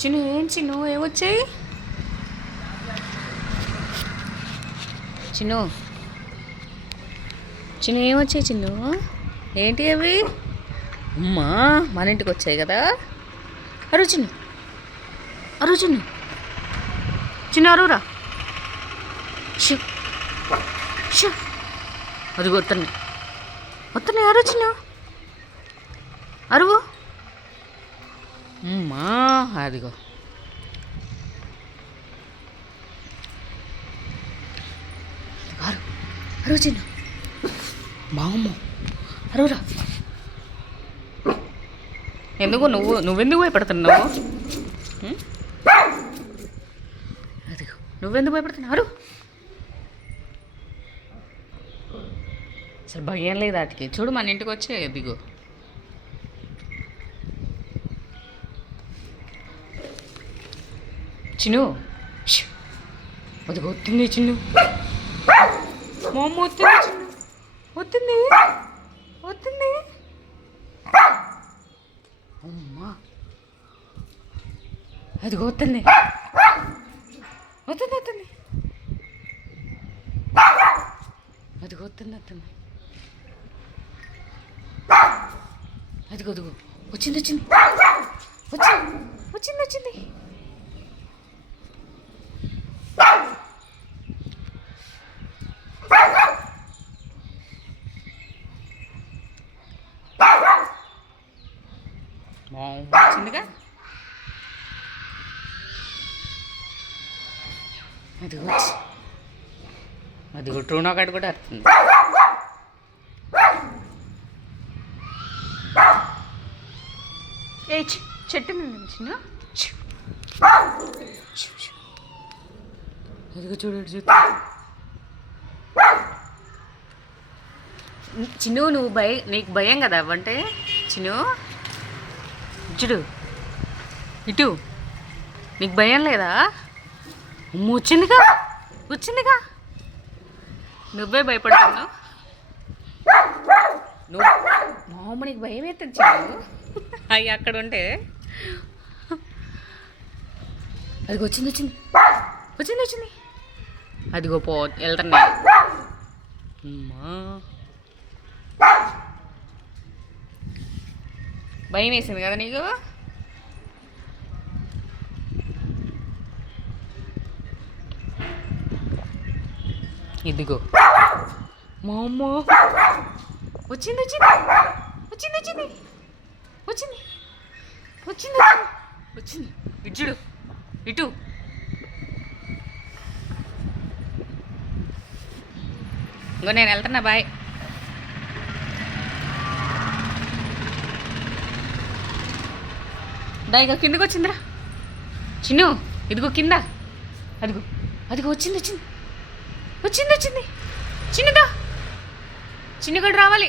చిన్ను ఏం చిన్ను ఏమొచ్చాయి? చిన్ను చిన్ను ఏమొచ్చాయి? చిన్ను ఏంటి అవి? అమ్మా మన ఇంటికి వచ్చాయి కదా. అరు చిన్ను, అరు చిన్ను, చిన్ను అరువురా. షూ షూ, అదిగో వస్తున్నాయి, వస్తున్నాయి. అరు చిన్ను, అరువు. అమ్మా అదిగో. అరు అరువు చిన్ను, బామ్మ అరువురా. ఎందుకు నువ్వెందుకు భయపడుతున్నావు? అదిగో నువ్వెందుకు భయపడుతున్నావు? అరు అసలు భయం లేదు వాటికి. చూడు మన ఇంటికి వచ్చే దిగు. చిన్ను అది వస్తుంది. చిన్ను మా అమ్మ వస్తుంది. చిన్ను వస్తుంది, వస్తుంది. అమ్మా అది వస్తుంది, వస్తుంది, వస్తుంది. అది వస్తుంది, వస్తుంది. అదిగో అదిగో వచ్చింది, వచ్చింది, వచ్చింది, వచ్చింది, వచ్చింది. వచ్చిందిగా. అది వచ్చి అది ట్రూనో కార్డు కూడా వస్తుంది. ఏ చెట్టు మీద చిన్న అదిగో చూడండి. చిన్ను నీకు భయం కదా అవ్వంటే. చిన్ను చూడు ఇటు, నీకు భయం లేదా? అమ్మ వచ్చిందిగా, వచ్చిందిగా. నువ్వే భయపడుతున్నావు. మా అమ్మ నీకు భయం అవుతుంది చిన్ను. అవి అక్కడ ఉంటే. అదిగో వచ్చింది, వచ్చింది, వచ్చింది, వచ్చింది. అదిగో వెళ్తున్నాయి. అమ్మా భయం వేసింది కదా నీకు. ఇదిగో మా అమ్మ వచ్చింది, వచ్చింది, వచ్చింది, వచ్చింది, వచ్చింది, వచ్చింది, వచ్చింది. ఇచ్చుడు ఇటు. ఇంకో నేను వెళ్తున్నా, బాయ్. ఇదిగో కిందకి వచ్చిందిరా చిన్ను. ఇదిగో కింద. అదిగో అదిగో వచ్చింది, వచ్చింది, వచ్చింది, వచ్చింది. చిన్నదా చిన్నగడు రావాలి.